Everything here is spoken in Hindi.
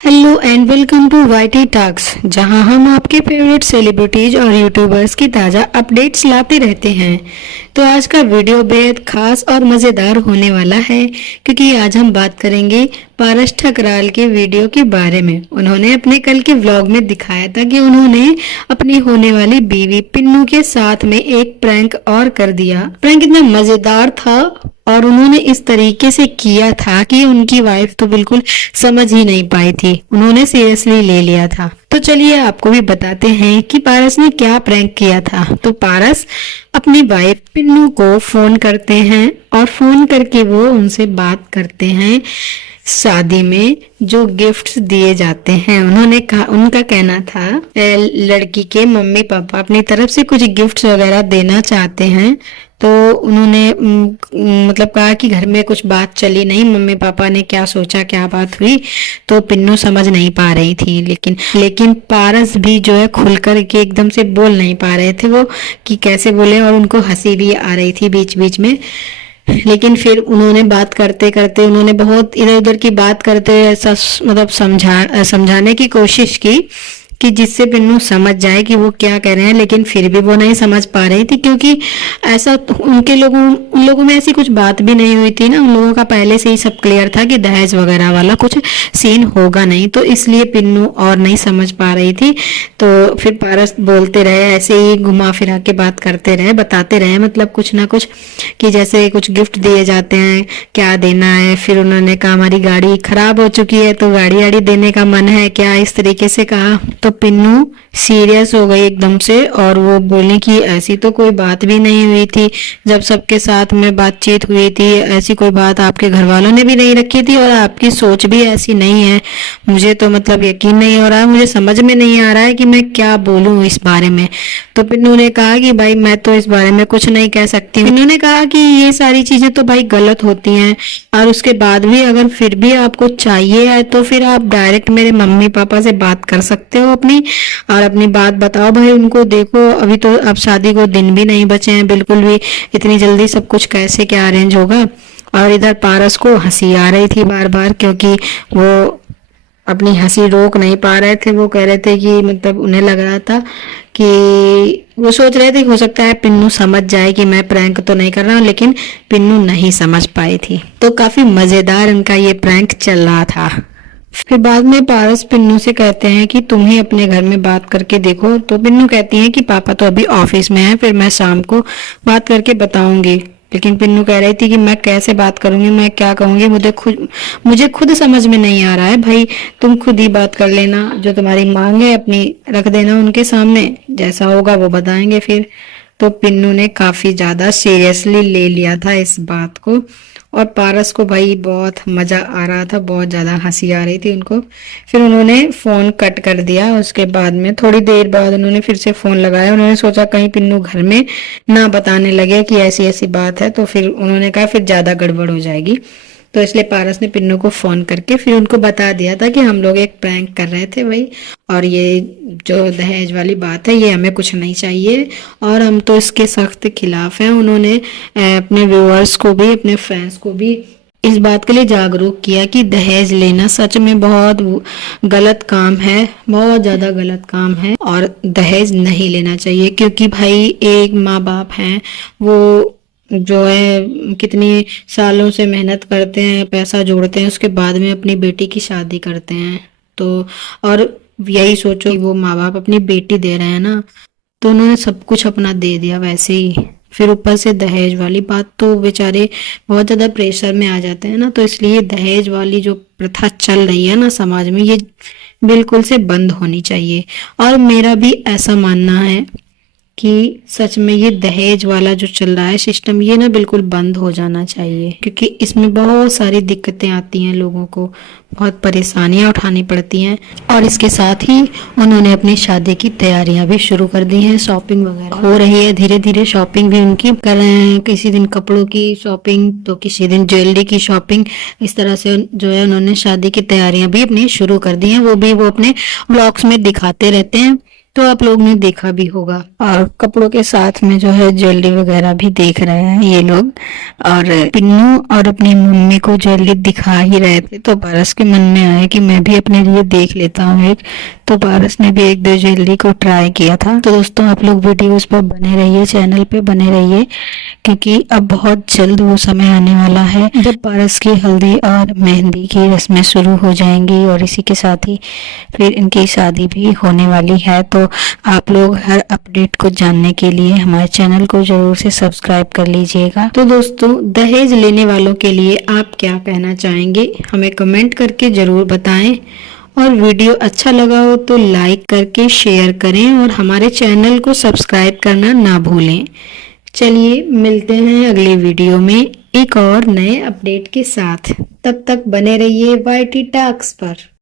Hello and welcome to YT talks, जहां हम आपके फेवरेट सेलिब्रिटीज और यूट्यूबर्स की ताज़ा अपडेट्स लाते रहते हैं। तो आज का वीडियो बेहद खास और मज़ेदार होने वाला है, क्योंकि आज हम बात करेंगे पारस ठकराल के वीडियो के बारे में। उन्होंने अपने कल के व्लॉग में दिखाया था कि उन्होंने अपनी होने वाली बीवी पिन्नू के साथ में एक प्रैंक और कर दिया। प्रैंक इतना मज़ेदार था और उन्होंने इस तरीके से किया था कि उनकी वाइफ तो बिल्कुल समझ ही नहीं पाई थी, उन्होंने सीरियसली ले लिया था। तो चलिए आपको भी बताते हैं कि पारस ने क्या प्रैंक किया था। तो पारस अपनी वाइफ पिन्नू को फोन करते हैं और फोन करके वो उनसे बात करते हैं शादी में जो गिफ्ट्स दिए जाते हैं। उन्होंने कहा, उनका कहना था लड़की के मम्मी पापा अपनी तरफ से कुछ गिफ्ट्स वगैरह देना चाहते हैं। तो उन्होंने मतलब कहा कि घर में कुछ बात चली नहीं, मम्मी पापा ने क्या सोचा, क्या बात हुई, तो पिन्नू समझ नहीं पा रही थी। लेकिन पारस भी जो है खुलकर के एकदम से बोल नहीं पा रहे थे वो कि कैसे बोले, और उनको हंसी भी आ रही थी बीच बीच में। लेकिन फिर उन्होंने बात करते करते उन्होंने बहुत इधर उधर की बात करते हुए ऐसा मतलब समझाने की कोशिश की कि जिससे पिन्नू समझ जाए कि वो क्या कह रहे हैं, लेकिन फिर भी वो नहीं समझ पा रही थी, क्योंकि ऐसा उन लोगों में ऐसी कुछ बात भी नहीं हुई थी ना। उन लोगों का पहले से ही सब क्लियर था कि दहेज वगैरह वाला कुछ सीन होगा नहीं, तो इसलिए पिन्नू और नहीं समझ पा रही थी। तो फिर पारस बोलते रहे, ऐसे ही घुमा फिरा के बात करते रहे, बताते रहे मतलब कुछ ना कुछ कि जैसे कुछ गिफ्ट दिए जाते हैं, क्या देना है। फिर उन्होंने कहा हमारी गाड़ी खराब हो चुकी है तो गाड़ी आड़ी देने का मन है क्या, इस तरीके से कहा। तो पिन्नू सीरियस हो गई एकदम से और वो बोली कि ऐसी तो कोई बात भी नहीं हुई थी, जब सबके साथ में बातचीत हुई थी ऐसी कोई बात आपके घर वालों ने भी नहीं रखी थी और आपकी सोच भी ऐसी नहीं है। मुझे तो मतलब यकीन नहीं हो रहा है, मुझे समझ में नहीं आ रहा है कि मैं क्या बोलूं इस बारे में। तो पिन्नू ने कहा कि भाई मैं तो इस बारे में कुछ नहीं कह सकती। पिन्नू ने कहा कि ये सारी चीजें तो भाई गलत होती हैं, और उसके बाद भी अगर फिर भी आपको चाहिए है तो फिर आप डायरेक्ट मेरे मम्मी पापा से बात कर सकते हो अपनी, और अपनी बात बताओ भाई उनको। देखो अभी तो अब शादी को दिन भी नहीं बचे हैं बिल्कुल भी, इतनी जल्दी सब कुछ कैसे क्या अरेंज होगा। और इधर पारस को हंसी आ रही थी बार बार, क्योंकि वो अपनी हंसी रोक नहीं पा रहे थे। वो कह रहे थे कि मतलब उन्हें लग रहा था कि वो सोच रहे थे कि हो सकता है पिन्नू समझ जाए कि मैं प्रैंक तो नहीं कर रहा हूँ, लेकिन पिन्नू नहीं समझ पाई थी। तो काफी मजेदार उनका ये प्रैंक चल रहा था। फिर बाद में पारस पिन्नू से कहते हैं कि तुम ही अपने घर में बात करके देखो। तो पिन्नू कहती है कि पापा तो अभी ऑफिस में है, फिर मैं शाम को बात करके बताऊंगी। लेकिन पिन्नू कह रही थी कि मैं कैसे बात करूंगी, मैं क्या कहूंगी, मुझे खुद समझ में नहीं आ रहा है। भाई तुम खुद ही बात कर लेना, जो तुम्हारी मांग है अपनी रख देना उनके सामने, जैसा होगा वो बताएंगे फिर। तो पिन्नू ने काफी ज्यादा सीरियसली ले लिया था इस बात को, और पारस को भाई बहुत मजा आ रहा था, बहुत ज्यादा हंसी आ रही थी उनको। फिर उन्होंने फोन कट कर दिया। उसके बाद में थोड़ी देर बाद उन्होंने फिर से फोन लगाया। उन्होंने सोचा कहीं पिन्नू घर में ना बताने लगे कि ऐसी ऐसी बात है, तो फिर उन्होंने कहा फिर ज्यादा गड़बड़ हो जाएगी। तो इसलिए पारस ने पिन्नू को फोन करके फिर उनको बता दिया था कि हम लोग एक प्रैंक कर रहे थे भाई, और ये जो दहेज वाली बात है ये हमें कुछ नहीं चाहिए, और हम तो इसके सख्त खिलाफ हैं। उन्होंने अपने व्यूअर्स को भी, अपने फैंस को भी इस बात के लिए जागरूक किया कि दहेज लेना सच में बहुत गलत काम है, बहुत ज्यादा गलत काम है, और दहेज नहीं लेना चाहिए। क्योंकि भाई एक माँ बाप हैं, वो जो है कितनी सालों से मेहनत करते हैं, पैसा जोड़ते हैं, उसके बाद में अपनी बेटी की शादी करते हैं। तो और यही सोचो कि वो माँ बाप अपनी बेटी दे रहे हैं ना, तो उन्होंने सब कुछ अपना दे दिया वैसे ही। फिर ऊपर से दहेज वाली बात, तो बेचारे बहुत ज्यादा प्रेशर में आ जाते हैं ना। तो इसलिए दहेज वाली जो प्रथा चल रही है ना समाज में, ये बिल्कुल से बंद होनी चाहिए। और मेरा भी ऐसा मानना है कि सच में ये दहेज वाला जो चल रहा है सिस्टम, ये ना बिल्कुल बंद हो जाना चाहिए, क्योंकि इसमें बहुत सारी दिक्कतें आती हैं, लोगों को बहुत परेशानियां उठानी पड़ती हैं। और इसके साथ ही उन्होंने अपनी शादी की तैयारियां भी शुरू कर दी हैं, शॉपिंग वगैरह हो रही है, धीरे धीरे शॉपिंग भी उनकी कर रहे हैं। किसी दिन कपड़ों की शॉपिंग तो किसी दिन ज्वेलरी की शॉपिंग, इस तरह से जो है उन्होंने शादी की तैयारियां भी अपनी शुरू कर दी हैं। वो अपने व्लॉग्स में दिखाते रहते हैं। तो आप लोग ने देखा भी होगा। और कपड़ों के साथ में जो है ज्वेलरी वगैरह भी देख रहे हैं ये लोग। और पिन्नू और अपनी मम्मी को ज्वेलरी दिखा ही रहे थे, तो पारस के मन में आया कि मैं भी अपने लिए देख लेता हूँ एक। तो पारस ने भी एक दो ज्वेलरी को ट्राई किया था। तो दोस्तों आप लोग वीडियोस पर बने रहिए, चैनल पे बने रहिए, क्योंकि अब बहुत जल्द वो समय आने वाला है जब पारस की हल्दी और मेहंदी की रस्में शुरू हो जाएंगी, और इसी के साथ ही फिर इनकी शादी भी होने वाली है। तो आप लोग हर अपडेट को जानने के लिए हमारे चैनल को जरूर से सब्सक्राइब कर लीजिएगा। तो दोस्तों दहेज लेने वालों के लिए आप क्या कहना चाहेंगे, हमें कमेंट करके जरूर बताएं। और वीडियो अच्छा लगा हो तो लाइक करके शेयर करें और हमारे चैनल को सब्सक्राइब करना ना भूलें। चलिए मिलते हैं अगले वीडियो में एक और नए अपडेट के साथ। तब तक बने रहिए YT टॉक्स पर।